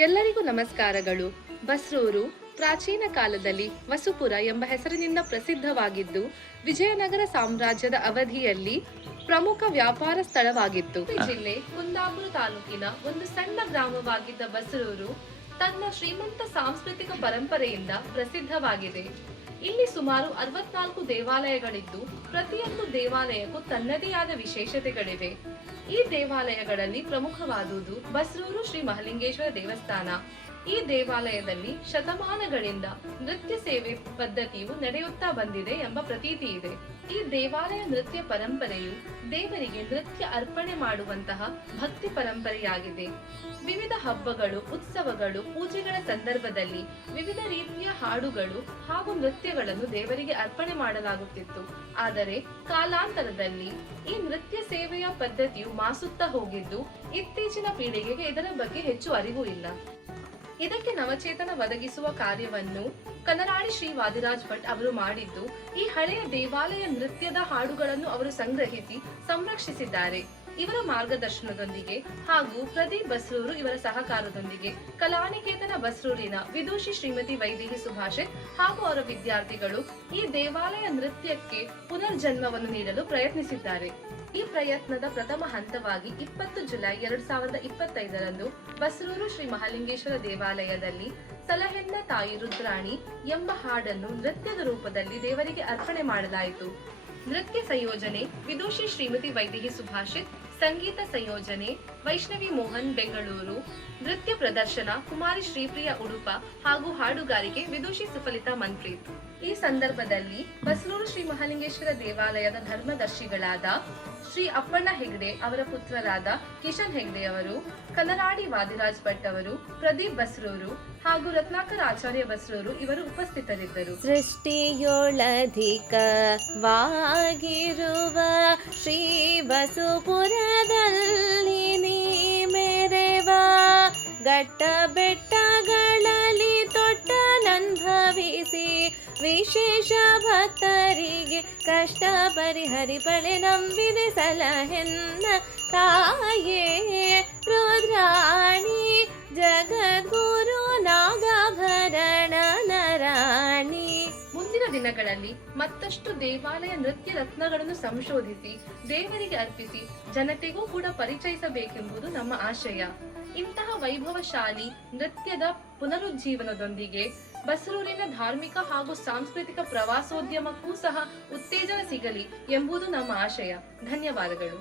ಎಲ್ಲರಿಗೂ ನಮಸ್ಕಾರಗಳು. ಬಸ್ರೂರು ಪ್ರಾಚೀನ ಕಾಲದಲ್ಲಿ ವಸುಪುರ ಎಂಬ ಹೆಸರಿನಿಂದ ಪ್ರಸಿದ್ಧವಾಗಿದ್ದು, ವಿಜಯನಗರ ಸಾಮ್ರಾಜ್ಯದ ಅವಧಿಯಲ್ಲಿ ಪ್ರಮುಖ ವ್ಯಾಪಾರ ಸ್ಥಳವಾಗಿತ್ತು. ಜಿಲ್ಲೆ ಕುಂದಾಪುರ ತಾಲೂಕಿನ ಒಂದು ಸಣ್ಣ ಗ್ರಾಮವಾಗಿದ್ದ ಬಸ್ರೂರು ತನ್ನ ಶ್ರೀಮಂತ ಸಾಂಸ್ಕೃತಿಕ ಪರಂಪರೆಯಿಂದ ಪ್ರಸಿದ್ಧವಾಗಿದೆ. ಇಲ್ಲಿ ಸುಮಾರು 64 ದೇವಾಲಯಗಳಿದ್ದು, ಪ್ರತಿಯೊಂದು ದೇವಾಲಯಕ್ಕೂ ತನ್ನದೇ ಆದ ವಿಶೇಷತೆಗಳಿವೆ. ಈ ದೇವಾಲಯಗಳಲ್ಲಿ ಪ್ರಮುಖವಾದುದು ಬಸ್ರೂರು ಶ್ರೀ ಮಹಾಲಿಂಗೇಶ್ವರ ದೇವಸ್ಥಾನ. ಈ ದೇವಾಲಯದಲ್ಲಿ ಶತಮಾನಗಳಿಂದ ನೃತ್ಯ ಸೇವೆ ಪದ್ಧತಿಯು ನಡೆಯುತ್ತಾ ಬಂದಿದೆ ಎಂಬ ಪ್ರತೀತಿ ಇದೆ. ಈ ದೇವಾಲಯ ನೃತ್ಯ ಪರಂಪರೆಯು ದೇವರಿಗೆ ನೃತ್ಯ ಅರ್ಪಣೆ ಮಾಡುವಂತಹ ಭಕ್ತಿ ಪರಂಪರೆಯಾಗಿದೆ. ವಿವಿಧ ಹಬ್ಬಗಳು, ಉತ್ಸವಗಳು, ಪೂಜೆಗಳ ಸಂದರ್ಭದಲ್ಲಿ ವಿವಿಧ ರೀತಿಯ ಹಾಡುಗಳು ಹಾಗೂ ನೃತ್ಯಗಳನ್ನು ದೇವರಿಗೆ ಅರ್ಪಣೆ ಮಾಡಲಾಗುತ್ತಿತ್ತು. ಆದರೆ ಕಾಲಾಂತರದಲ್ಲಿ ಈ ನೃತ್ಯ ಸೇವೆಯ ಪದ್ಧತಿಯು ಮಾಸುತ್ತಾ ಹೋಗಿದ್ದು, ಇತ್ತೀಚಿನ ಪೀಳಿಗೆಗೆ ಇದರ ಬಗ್ಗೆ ಹೆಚ್ಚು ಅರಿವು ಇಲ್ಲ. ಇದಕ್ಕೆ ನವಚೇತನ ಒದಗಿಸುವ ಕಾರ್ಯವನ್ನು ಕನರಾಡಿ ಶ್ರೀ ವಾದಿರಾಜ್ ಭಟ್ ಅವರು ಮಾಡಿದ್ದು, ಈ ಹಳೆಯ ದೇವಾಲಯ ನೃತ್ಯದ ಹಾಡುಗಳನ್ನು ಅವರು ಸಂಗ್ರಹಿಸಿ ಸಂರಕ್ಷಿಸಿದ್ದಾರೆ. ಇವರ ಮಾರ್ಗದರ್ಶನದೊಂದಿಗೆ ಹಾಗೂ ಪ್ರದೀಪ್ ಬಸ್ರೂರು ಇವರ ಸಹಕಾರದೊಂದಿಗೆ ಕಲಾನಿಕೇತನ ಬಸ್ರೂರಿನ ವಿದೂಷಿ ಶ್ರೀಮತಿ ವೈದೇಹಿ ಸುಭಾಷಿತ್ ಹಾಗೂ ಅವರ ವಿದ್ಯಾರ್ಥಿಗಳು ಈ ದೇವಾಲಯ ನೃತ್ಯಕ್ಕೆ ಪುನರ್ಜನ್ಮವನ್ನು ನೀಡಲು ಪ್ರಯತ್ನಿಸಿದ್ದಾರೆ. ಈ ಪ್ರಯತ್ನದ ಪ್ರಥಮ ಹಂತವಾಗಿ 20 ಜುಲೈ 2025ರಂದು ಬಸ್ರೂರು ಶ್ರೀ ಮಹಾಲಿಂಗೇಶ್ವರ ದೇವಾಲಯದಲ್ಲಿ ಸಲಹೆನ್ನ ತಾಯಿ ರುದ್ರಾಣಿ ಎಂಬ ಹಾಡನ್ನು ನೃತ್ಯದ ರೂಪದಲ್ಲಿ ದೇವರಿಗೆ ಅರ್ಪಣೆ ಮಾಡಲಾಯಿತು. ನೃತ್ಯ ಸಂಯೋಜನೆ ವಿದೂಷಿ ಶ್ರೀಮತಿ ವೈದೇಹಿ ಸುಭಾಷಿತ್, ಸಂಗೀತ ಸಂಯೋಜನೆ ವೈಷ್ಣವಿ ಮೋಹನ್ ಬೆಂಗಳೂರು, ನೃತ್ಯ ಪ್ರದರ್ಶನ ಕುಮಾರಿ ಶ್ರೀಪ್ರಿಯ ಉಡುಪ ಹಾಗೂ ಹಾಡುಗಾರಿಕೆ ವಿದೂಷಿ ಸುಫಲಿತಾ ಮನ್ಪ್ರೀತ್. ಈ ಸಂದರ್ಭದಲ್ಲಿ ಬಸ್ರೂರು ಶ್ರೀ ಮಹಾಲಿಂಗೇಶ್ವರ ದೇವಾಲಯದ ಧರ್ಮದರ್ಶಿಗಳಾದ ಶ್ರೀ ಅಪ್ಪಣ್ಣ ಹೆಗ್ಡೆ ಅವರ ಪುತ್ರರಾದ ಕಿಶನ್ ಹೆಗ್ಡೆ ಅವರು, ಕನರಾಡಿ ವಾದಿರಾಜ್ ಭಟ್ ಅವರು, ಪ್ರದೀಪ್ ಬಸ್ರೂರು ಹಾಗೂ ರತ್ನಾಕರ ಆಚಾರ್ಯ ಬಸ್ರೂರು ಇವರು ಉಪಸ್ಥಿತರಿದ್ದರು. ಸೃಷ್ಟಿಯೊಳಧಿಕವಾಗಿರುವ ಶ್ರೀ ವಸುಪುರದಲ್ಲಿ ನೀ ಮೆರೆವ ಘಟ್ಟ ಬೆಟ್ಟಗಳಲ್ಲಿ ತೊಟ್ಟನನುಭವಿಸಿ ವಿಶೇಷ ಭಕ್ತರಿಗೆ ಕಷ್ಟ ಪರಿಹರಿಪಳೆ ನಂಬಿದೆ ಸಲಹೆನ್ನ ತಾಯೇ ರುದ್ರಾಣಿ ಜಗದ್ಗುರು ನಾಗಾಭರಣ ನರಾಣಿ. ಮುಂದಿನ ದಿನಗಳಲ್ಲಿ ಮತ್ತಷ್ಟು ದೇವಾಲಯ ನೃತ್ಯ ರತ್ನಗಳನ್ನು ಸಂಶೋಧಿಸಿ ದೇವರಿಗೆ ಅರ್ಪಿಸಿ ಜನತೆಗೂ ಕೂಡ ಪರಿಚಯಿಸಬೇಕೆಂಬುದು ನಮ್ಮ ಆಶಯ. ಇಂತಹ ವೈಭವಶಾಲಿ ನೃತ್ಯದ ಪುನರುಜ್ಜೀವನದೊಂದಿಗೆ ಬಸ್ರೂರಿನ ಧಾರ್ಮಿಕ ಹಾಗೂ ಸಾಂಸ್ಕೃತಿಕ ಪ್ರವಾಸೋದ್ಯಮಕ್ಕೂ ಸಹ ಉತ್ತೇಜನ ಸಿಗಲಿ ಎಂಬುದು ನಮ್ಮ ಆಶಯ. ಧನ್ಯವಾದಗಳು.